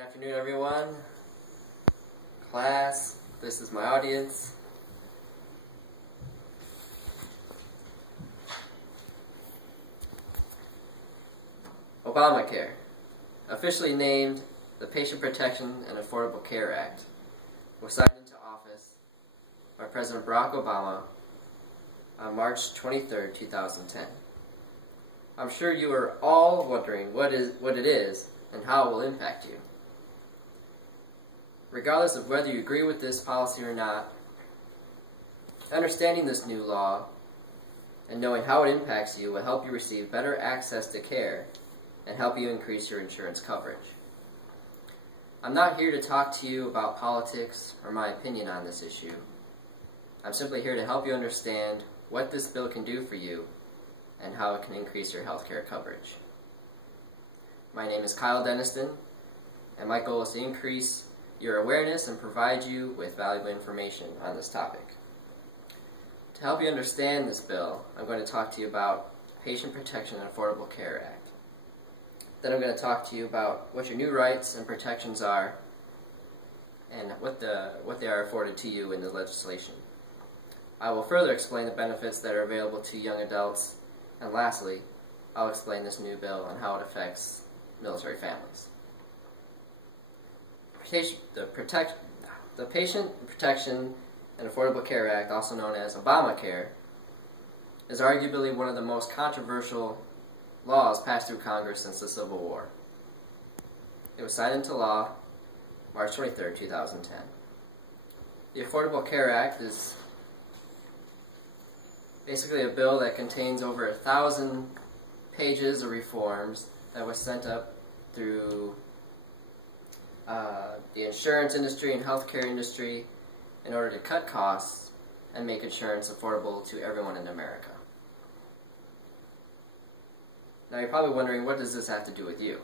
Good afternoon, everyone. Class, this is my audience. Obamacare, officially named the Patient Protection and Affordable Care Act, was signed into office by President Barack Obama on March 23, 2010. I'm sure you are all wondering what it is and how it will impact you. Regardless of whether you agree with this policy or not, understanding this new law and knowing how it impacts you will help you receive better access to care and help you increase your insurance coverage. I'm not here to talk to you about politics or my opinion on this issue. I'm simply here to help you understand what this bill can do for you and how it can increase your health care coverage. My name is Denniston, and my goal is to increase your awareness and provide you with valuable information on this topic. To help you understand this bill, I'm going to talk to you about Patient Protection and Affordable Care Act. Then I'm going to talk to you about what your new rights and protections are and what they are afforded to you in the legislation. I will further explain the benefits that are available to young adults, and lastly, I'll explain this new bill and how it affects military families. The Patient Protection and Affordable Care Act, also known as Obamacare, is arguably one of the most controversial laws passed through Congress since the Civil War. It was signed into law March 23, 2010. The Affordable Care Act is basically a bill that contains over 1,000 pages of reforms that was sent up through the insurance industry and healthcare industry in order to cut costs and make insurance affordable to everyone in America. Now you're probably wondering, what does this have to do with you?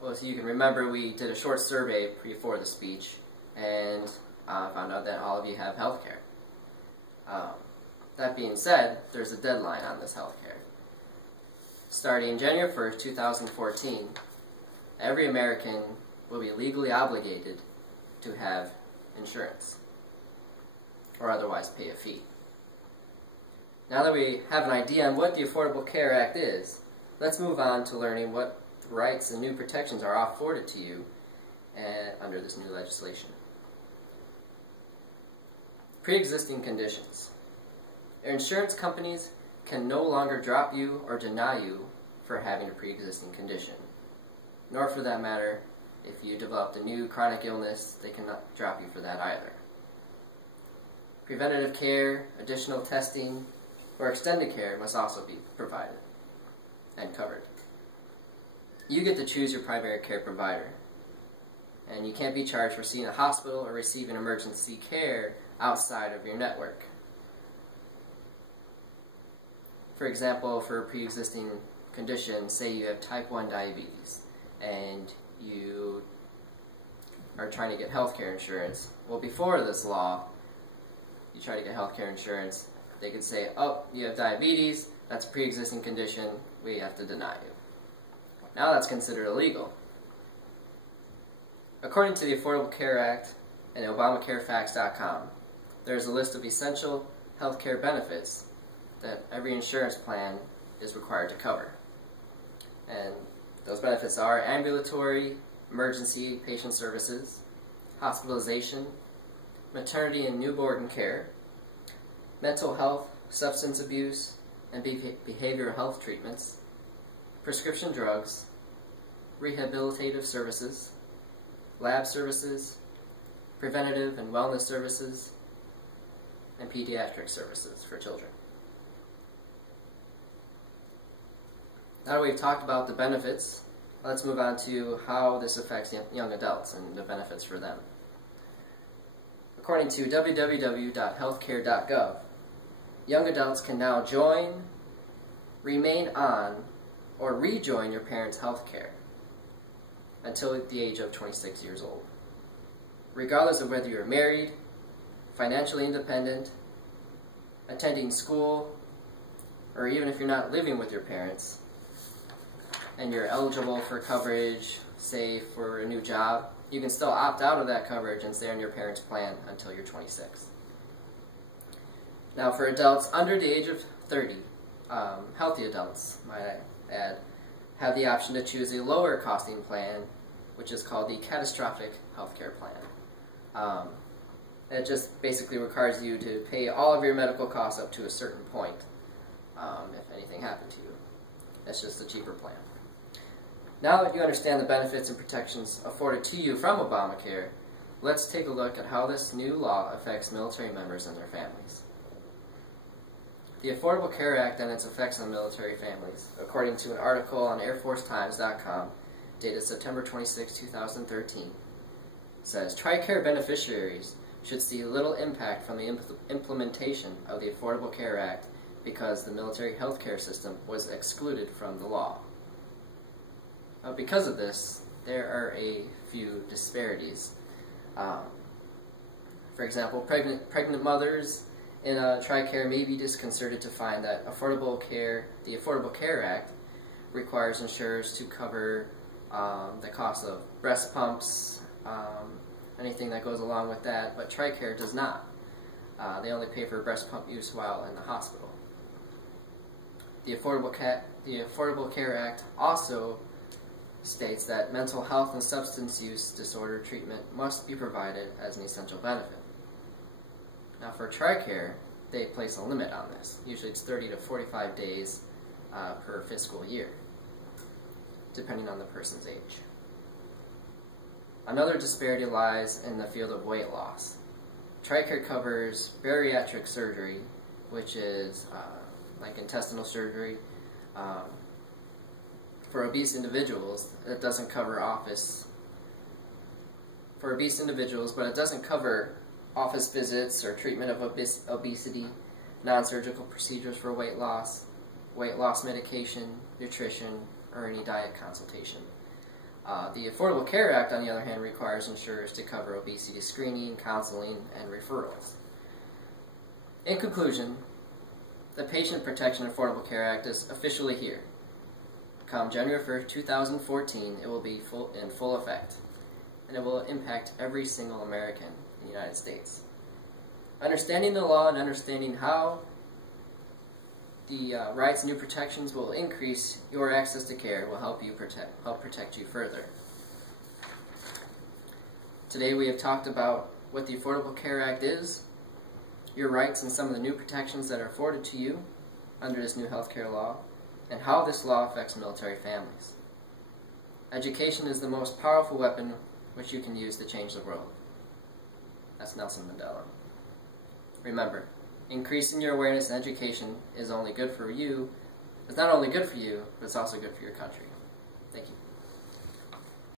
Well, as you can remember, we did a short survey before the speech and found out that all of you have health care. That being said, there's a deadline on this health care. Starting January 1st, 2014, every American will be legally obligated to have insurance, or otherwise pay a fee. Now that we have an idea on what the Affordable Care Act is, let's move on to learning what rights and new protections are afforded to you under this new legislation. Pre-existing conditions. Insurance companies can no longer drop you or deny you for having a pre-existing condition, nor for that matter, if you developed a new chronic illness, they cannot drop you for that either. Preventative care, additional testing, or extended care must also be provided and covered. You get to choose your primary care provider, and you can't be charged for seeing a hospital or receiving emergency care outside of your network. For example, for a pre-existing condition, say you have type 1 diabetes, and you are trying to get healthcare insurance. Well, before this law, you try to get healthcare insurance, they could say, oh, you have diabetes, that's a pre-existing condition, we have to deny you. Now that's considered illegal. According to the Affordable Care Act and ObamacareFacts.com, there's a list of essential healthcare benefits that every insurance plan is required to cover. And those benefits are ambulatory, emergency patient services, hospitalization, maternity and newborn care, mental health, substance abuse, and behavioral health treatments, prescription drugs, rehabilitative services, lab services, preventative and wellness services, and pediatric services for children. Now that we've talked about the benefits, let's move on to how this affects young adults and the benefits for them. According to www.healthcare.gov, young adults can now join, remain on, or rejoin your parents' health care until the age of 26 years old. Regardless of whether you're married, financially independent, attending school, or even if you're not living with your parents, and you're eligible for coverage, say for a new job, you can still opt out of that coverage and stay on your parents' plan until you're 26. Now for adults under the age of 30, healthy adults, might I add, have the option to choose a lower costing plan, which is called the catastrophic healthcare plan. It just basically requires you to pay all of your medical costs up to a certain point if anything happened to you. It's just a cheaper plan. Now that you understand the benefits and protections afforded to you from Obamacare, let's take a look at how this new law affects military members and their families. The Affordable Care Act and its effects on military families, according to an article on AirForceTimes.com dated September 26, 2013, says TRICARE beneficiaries should see little impact from the implementation of the Affordable Care Act because the military health care system was excluded from the law. Because of this, there are a few disparities. For example, pregnant mothers in TRICARE may be disconcerted to find that the Affordable Care Act requires insurers to cover the cost of breast pumps, anything that goes along with that, but TRICARE does not. They only pay for breast pump use while in the hospital. The Affordable Care Act also states that mental health and substance use disorder treatment must be provided as an essential benefit. Now for TRICARE, they place a limit on this. Usually it's 30 to 45 days per fiscal year, depending on the person's age. Another disparity lies in the field of weight loss. TRICARE covers bariatric surgery, which is like intestinal surgery. For obese individuals, it doesn't cover but it doesn't cover office visits or treatment of obesity, non-surgical procedures for weight loss medication, nutrition, or any diet consultation. The Affordable Care Act, on the other hand, requires insurers to cover obesity screening, counseling, and referrals. In conclusion, the Patient Protection Affordable Care Act is officially here. Come January 1st, 2014, it will be in full effect, and it will impact every single American in the United States. Understanding the law and understanding how the rights and new protections will increase your access to care will help protect you further. Today we have talked about what the Affordable Care Act is, your rights and some of the new protections that are afforded to you under this new health care law, and how this law affects military families. Education is the most powerful weapon which you can use to change the world. That's Nelson Mandela. Remember, increasing your awareness and education is only good for you. It's not only good for you, but it's also good for your country. Thank you.